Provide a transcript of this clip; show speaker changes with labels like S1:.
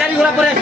S1: গাড়ি ঘোড়া করে